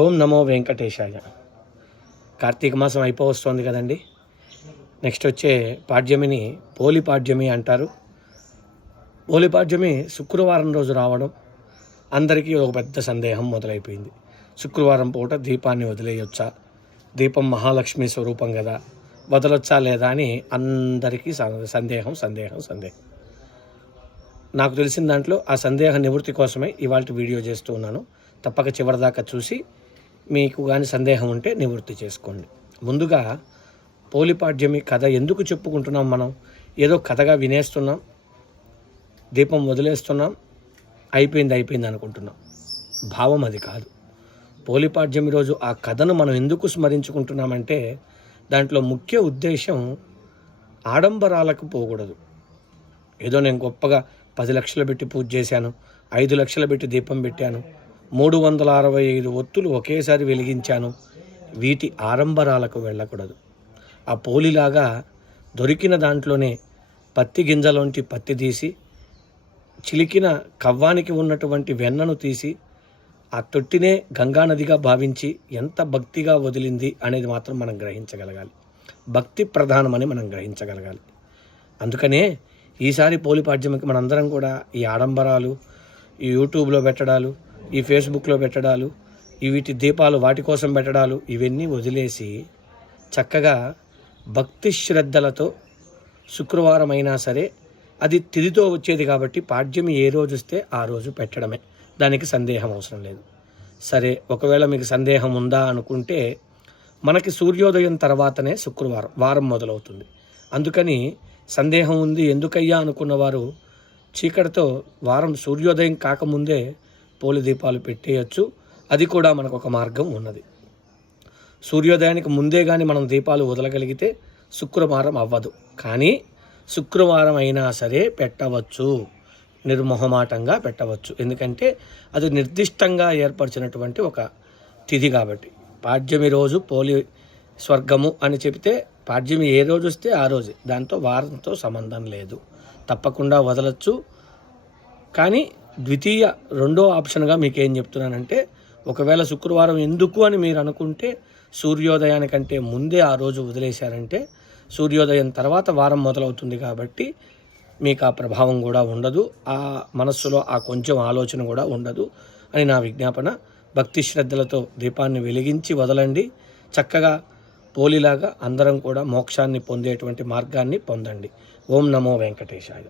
ఓం నమో వెంకటేశాయ. కార్తీక మాసం అయిపోవస్తోంది కదండి. నెక్స్ట్ వచ్చే పాడ్యమిని పోలి పాడ్యమి అంటారు. పోలి పాడ్యమి శుక్రవారం రోజు రావడం అందరికీ ఒక పెద్ద సందేహం మొదలైపోయింది. శుక్రవారం పూట దీపాన్ని వదిలేయొచ్చా? దీపం మహాలక్ష్మి స్వరూపం కదా, వదలొచ్చా లేదా అని అందరికీ సందేహం. నాకు తెలిసిన దాంట్లో ఆ సందేహ నివృత్తి కోసమే ఇవాళ వీడియో చేస్తూ ఉన్నాను. తప్పక చివరిదాకా చూసి మీకు కానీ సందేహం ఉంటే నివృత్తి చేసుకోండి. ముందుగా పోలిపాడ్యమి కథ ఎందుకు చెప్పుకుంటున్నాం? మనం ఏదో కథగా వినేస్తున్నాం, దీపం వదిలేస్తున్నాం, అయిపోయింది అనుకుంటున్నాం. భావం అది కాదు. పోలిపాడ్యమి రోజు ఆ కథను మనం ఎందుకు స్మరించుకుంటున్నామంటే దాంట్లో ముఖ్య ఉద్దేశం ఆడంబరాలకు పోకూడదు. ఏదో నేను గొప్పగా 10 లక్షలు పెట్టి పూజ చేశాను, 5 లక్షలు పెట్టి దీపం పెట్టాను, 365 ఒత్తులు ఒకేసారి వెలిగించాను, వీటి ఆడంబరాలకు వెళ్ళకూడదు. ఆ పోలిలాగా దొరికిన దాంట్లోనే పత్తి గింజలోంటి పత్తి తీసి, చిలికిన కవ్వానికి ఉన్నటువంటి వెన్నను తీసి, ఆ తొట్టినే గంగానదిగా భావించి ఎంత భక్తిగా వదిలింది అనేది మాత్రం మనం గ్రహించగలగాలి. భక్తి ప్రధానమని మనం గ్రహించగలగాలి. అందుకనే ఈసారి పోలిపాడ్యమికి మనందరం కూడా ఈ ఆడంబరాలు, ఈ యూట్యూబ్లో పెట్టడాలు, ఈ ఫేస్బుక్లో పెట్టడాలు, వీటి దీపాలు వాటి కోసం పెట్టడాలు ఇవన్నీ వదిలేసి చక్కగా భక్తి శ్రద్ధలతో శుక్రవారం అయినా సరే, అది తిథితో వచ్చేది కాబట్టి పాడ్యమి ఏ రోజు వస్తే ఆ రోజు పెట్టడమే, దానికి సందేహం అవసరం లేదు. సరే, ఒకవేళ మీకు సందేహం ఉందా అనుకుంటే మనకి సూర్యోదయం తర్వాతనే శుక్రవారం వారం మొదలవుతుంది. అందుకని సందేహం ఉంది ఎందుకయ్యా అనుకున్నవారు చీకటితో వారం సూర్యోదయం కాకముందే పోలి దీపాలు పెట్టేయచ్చు. అది కూడా మనకు ఒక మార్గం ఉన్నది. సూర్యోదయానికి ముందే కానీ మనం దీపాలు వదలగలిగితే శుక్రవారం అవ్వదు, కానీ శుక్రవారం అయినా సరే పెట్టవచ్చు, నిర్మోహమాటంగా పెట్టవచ్చు. ఎందుకంటే అది నిర్దిష్టంగా ఏర్పరిచినటువంటి ఒక తిథి కాబట్టి. పాడ్యమి రోజు పోలి స్వర్గము అని చెబితే పాడ్యమి ఏ రోజు వస్తే ఆ రోజే, దాంతో వారంతో సంబంధం లేదు. తప్పకుండా వదలచ్చు. కానీ రెండో ఆప్షన్గా మీకు ఏం చెప్తున్నానంటే, ఒకవేళ శుక్రవారం ఎందుకు అని మీరు అనుకుంటే సూర్యోదయానికంటే ముందే ఆ రోజు వదిలేశారంటే సూర్యోదయం తర్వాత వారం మొదలవుతుంది కాబట్టి మీకు ఆ ప్రభావం కూడా ఉండదు, ఆ మనస్సులో ఆ కొంచెం ఆలోచన కూడా ఉండదు అని నా విజ్ఞాపన. భక్తి శ్రద్ధలతో దీపాన్ని వెలిగించి వదలండి. చక్కగా పోలిలాగా అందరం కూడా మోక్షాన్ని పొందేటువంటి మార్గాన్ని పొందండి. ఓం నమో వెంకటేశాయ.